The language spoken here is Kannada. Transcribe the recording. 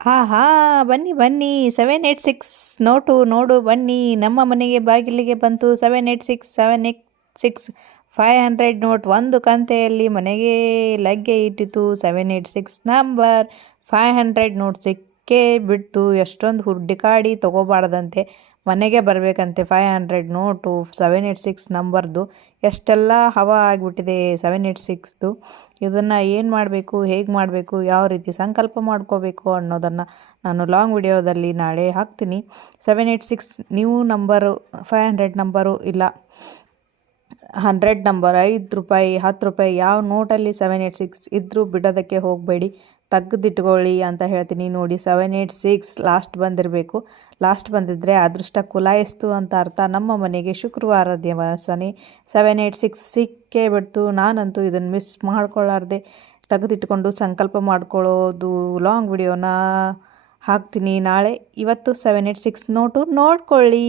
ಆಹಾ! ಬನ್ನಿ ಬನ್ನಿ 786 ನೋಟು ನೋಡು ಬನ್ನಿ ನಮ್ಮ ಮನೆಗೆ ಬಾಗಿಲಿಗೆ ಬಂತು 786 500 ನೋಟ್ ಒಂದು ಕಂತೆಯಲ್ಲಿ ಮನೆಗೆ ಲಗ್ಗೆ ಇಟ್ಟಿತು 786 ನಂಬರ್ 500 ನೋಟ್ ಸಿಕ್ಕೇ ಬಿಡ್ತು. ಎಷ್ಟೊಂದು ಹುಡ್ಕಾಡಿ ತಗೋಬಾರ್ದಂತೆ, ಮನೆಗೆ ಬರಬೇಕಂತೆ 500 ನೋಟು 786 ನಂಬರ್ದು. ಎಷ್ಟೆಲ್ಲ ಹವಾ ಆಗಿಬಿಟ್ಟಿದೆ 786ದು. ಇದನ್ನು ಏನು ಮಾಡಬೇಕು, ಹೇಗೆ ಮಾಡಬೇಕು, ಯಾವ ರೀತಿ ಸಂಕಲ್ಪ ಮಾಡ್ಕೋಬೇಕು ಅನ್ನೋದನ್ನು ನಾನು ಲಾಂಗ್ ವಿಡಿಯೋದಲ್ಲಿ ನಾಳೆ ಹಾಕ್ತೀನಿ. 786 ನ್ಯೂ ನಂಬರು, 500 ನಂಬರು ಇಲ್ಲ 100 ನಂಬರ್, 5 ರೂಪಾಯಿ 10 ರೂಪಾಯಿ ಯಾವ ನೋಟಲ್ಲಿ 786 ಇದ್ದರೂ ಬಿಡೋದಕ್ಕೆ ಹೋಗಬೇಡಿ, ತೆಗೆದಿಟ್ಕೊಳ್ಳಿ ಅಂತ ಹೇಳ್ತೀನಿ. ನೋಡಿ 786 ಲಾಸ್ಟ್ ಬಂದಿರಬೇಕು. ಲಾಸ್ಟ್ ಬಂದಿದ್ದರೆ ಅದೃಷ್ಟ ಕುಲಾಯಿಸ್ತು ಅಂತ ಅರ್ಥ. ನಮ್ಮ ಮನೆಗೆ ಶುಕ್ರವಾರ ದಿವಸನೇ 786 ಸಿಕ್ಕೇ ಬಿಡ್ತು. ನಾನಂತೂ ಇದನ್ನು ಮಿಸ್ ಮಾಡ್ಕೊಳ್ಳಾರ್ದೆ ತೆಗೆದಿಟ್ಕೊಂಡು ಸಂಕಲ್ಪ ಮಾಡ್ಕೊಳ್ಳೋದು ಲಾಂಗ್ ವಿಡಿಯೋನ ಹಾಕ್ತೀನಿ ನಾಳೆ. ಇವತ್ತು 786 ನೋಟು ನೋಡ್ಕೊಳ್ಳಿ.